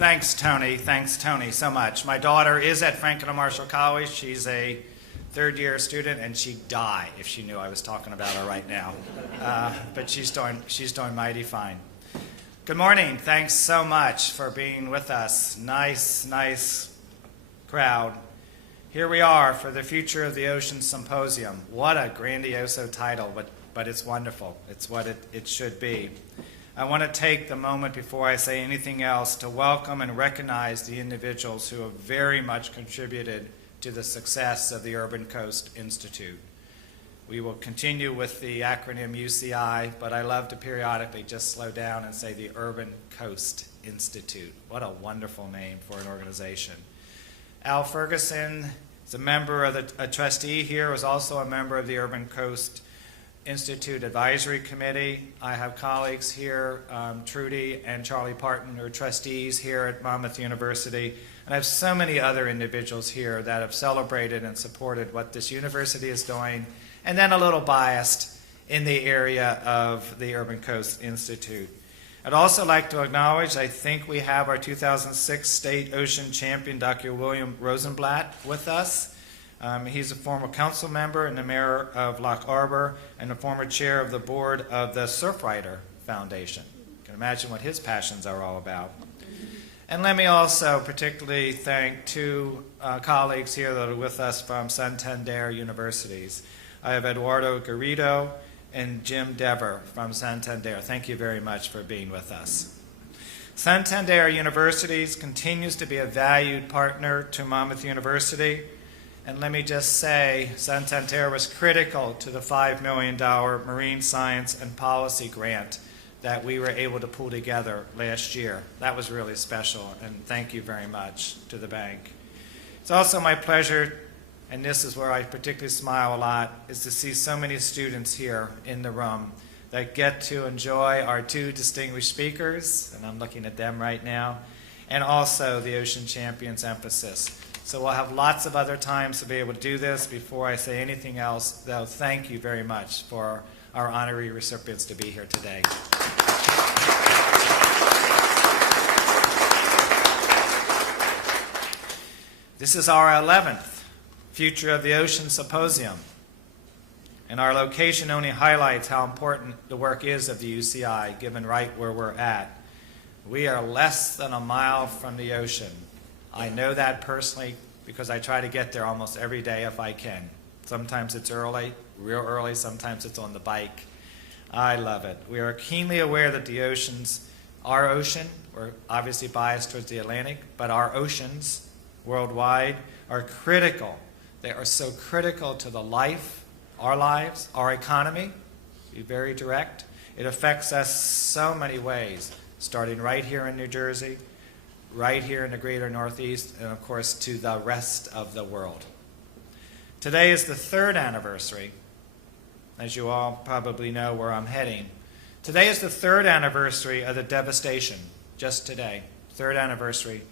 Thanks, Tony. Thanks, Tony, so much. My daughter is at Franklin Marshall College. She's a third-year student, and she'd die if she knew I was talking about her right now. But she's doing mighty fine. Good morning. Thanks so much for being with us. Nice crowd. Here we are for the Future of the Ocean Symposium. What a grandioso title, but it's wonderful. It's what it should be. I want to take the moment before I say anything else to welcome and recognize the individuals who have very much contributed to the success of the Urban Coast Institute. We will continue with the acronym UCI, but I love to periodically just slow down and say the Urban Coast Institute. What a wonderful name for an organization. Al Ferguson is a trustee here, was also a member of the Urban Coast Institute Advisory Committee. I have colleagues here, Trudy and Charlie Parton, who are trustees here at Monmouth University. And I have so many other individuals here that have celebrated and supported what this university is doing, and then a little biased in the area of the Urban Coast Institute. I'd also like to acknowledge, I think we have our 2006 State Ocean Champion, Dr. William Rosenblatt, with us. He's a former council member and the mayor of Loch Arbor and a former chair of the board of the Surfrider Foundation. You can imagine what his passions are all about. And let me also particularly thank two colleagues here that are with us from Santander Universities. I have Eduardo Garrido and Jim Dever from Santander. Thank you very much for being with us. Santander Universities continues to be a valued partner to Monmouth University. And let me just say, Santander was critical to the $5 million Marine Science and Policy grant that we were able to pull together last year. That was really special, and thank you very much to the bank. It's also my pleasure, and this is where I particularly smile a lot, is to see so many students here in the room that get to enjoy our two distinguished speakers, and I'm looking at them right now, and also the Ocean Champions emphasis. So we'll have lots of other times to be able to do this. Before I say anything else, though, thank you very much for our honorary recipients to be here today. This is our 11th Future of the Ocean Symposium, and our location only highlights how important the work is of the UCI, given right where we're at. We are less than a mile from the ocean. I know that personally because I try to get there almost every day if I can. Sometimes it's early, real early, sometimes it's on the bike. I love it. We are keenly aware that the oceans, our ocean, we're obviously biased towards the Atlantic, but our oceans worldwide are critical. They are so critical to the life, our lives, our economy, to be very direct. It affects us so many ways, starting right here in New Jersey, right here in the greater Northeast, and of course to the rest of the world. Today is the third anniversary. As you all probably know where I'm heading. Today is the third anniversary of the devastation, just today, third anniversary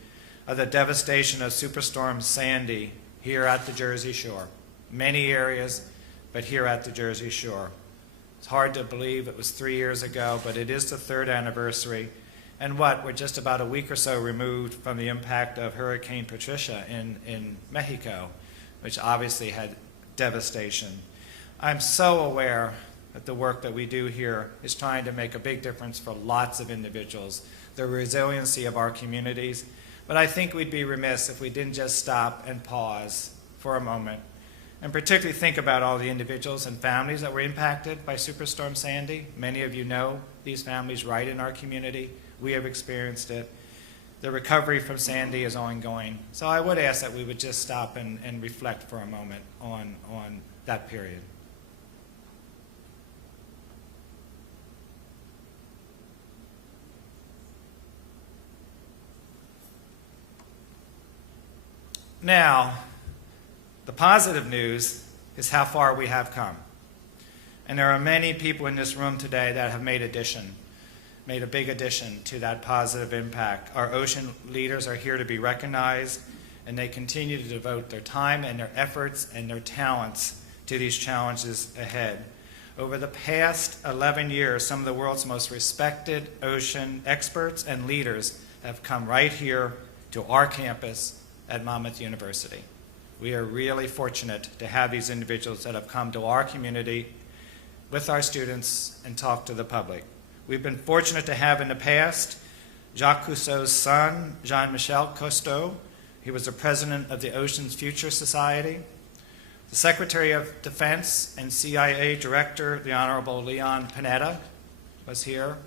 of the devastation of Superstorm Sandy here at the Jersey Shore. Many areas, but here at the Jersey Shore. It's hard to believe it was 3 years ago, but it is the third anniversary. And we're just about a week or so removed from the impact of Hurricane Patricia in Mexico, which obviously had devastation. I'm so aware that the work that we do here is trying to make a big difference for lots of individuals, the resiliency of our communities. But I think we'd be remiss if we didn't just stop and pause for a moment and particularly think about all the individuals and families that were impacted by Superstorm Sandy. Many of you know these families right in our community. We have experienced it. The recovery from Sandy is ongoing. So I would ask that we would just stop and reflect for a moment on that period. Now, the positive news is how far we have come. And there are many people in this room today that have made a big addition to that positive impact. Our ocean leaders are here to be recognized, and they continue to devote their time and their efforts and their talents to these challenges ahead. Over the past 11 years, some of the world's most respected ocean experts and leaders have come right here to our campus at Monmouth University. We are really fortunate to have these individuals that have come to our community with our students and talk to the public. We've been fortunate to have in the past Jacques Cousteau's son, Jean-Michel Cousteau. He was the president of the Ocean Future Society. The Secretary of Defense and CIA Director, the Honorable Leon Panetta, was here.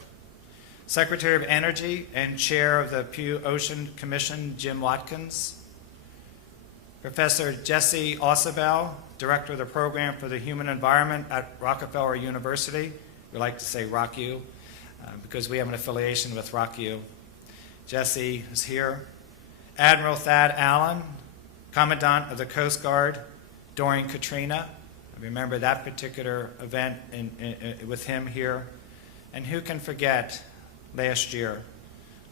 Secretary of Energy and Chair of the Pew Ocean Commission, Jim Watkins. Professor Jesse Ausubel, Director of the Program for the Human Environment at Rockefeller University. We like to say RockU because we have an affiliation with RockU. Jesse is here. Admiral Thad Allen, Commandant of the Coast Guard during Katrina. I remember that particular event with him here. And who can forget last year?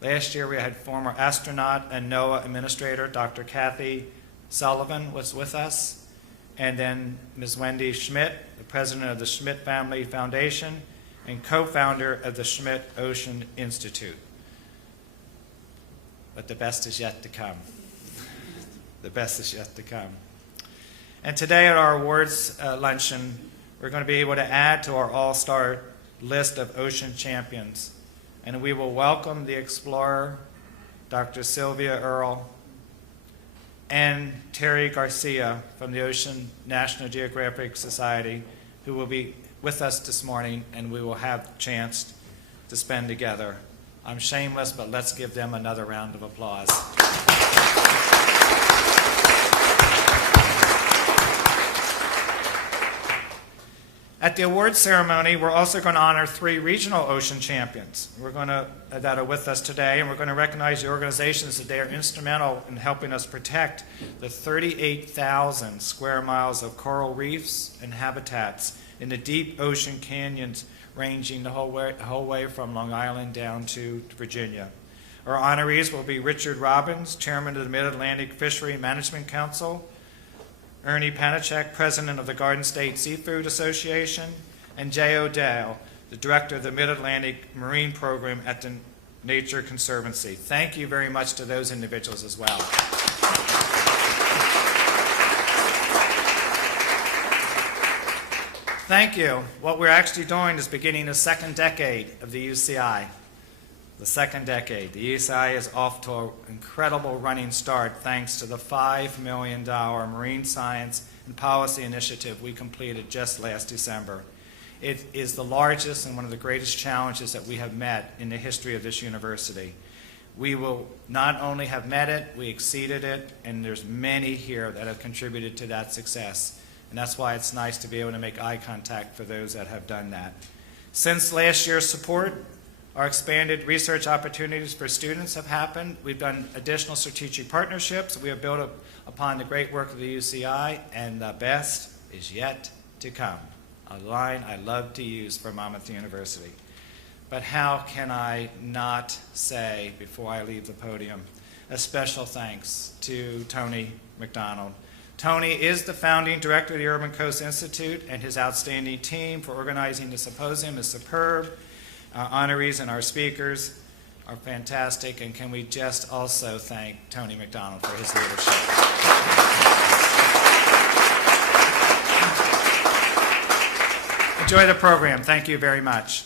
Last year we had former astronaut and NOAA administrator, Dr. Kathy Sullivan was with us. And then Ms. Wendy Schmidt, the president of the Schmidt Family Foundation and co-founder of the Schmidt Ocean Institute. But the best is yet to come. The best is yet to come. And today at our awards luncheon, we're going to be able to add to our all-star list of ocean champions. And we will welcome the explorer, Dr. Sylvia Earle, and Terry Garcia from the Ocean National Geographic Society, who will be with us this morning, and we will have a chance to spend together. I'm shameless, but let's give them another round of applause. At the awards ceremony, we're also going to honor 3 regional ocean champions that are with us today, and we're going to recognize the organizations that they are instrumental in helping us protect the 38,000 square miles of coral reefs and habitats in the deep ocean canyons ranging the whole way from Long Island down to Virginia. Our honorees will be Richard Robbins, Chairman of the Mid-Atlantic Fishery Management Council, Ernie Panachek, President of the Garden State Seafood Association, and Jay O'Dell, the Director of the Mid-Atlantic Marine Program at the Nature Conservancy. Thank you very much to those individuals as well. Thank you. What we're actually doing is beginning the 2nd decade of the UCI. The 2nd decade. The UCI is off to an incredible running start thanks to the $5 million Marine Science and Policy Initiative we completed just last December. It is the largest and one of the greatest challenges that we have met in the history of this university. We will not only have met it, we exceeded it, and there's many here that have contributed to that success. And that's why it's nice to be able to make eye contact for those that have done that. Since last year's support, our expanded research opportunities for students have happened. We've done additional strategic partnerships. We have built upon the great work of the UCI, and the best is yet to come. A line I love to use for Monmouth University. But how can I not say, before I leave the podium, a special thanks to Tony McDonald. Tony is the founding director of the Urban Coast Institute, and his outstanding team for organizing the symposium is superb. Our honorees and our speakers are fantastic, and can we just also thank Tony McDonald for his leadership. Enjoy the program. Thank you very much.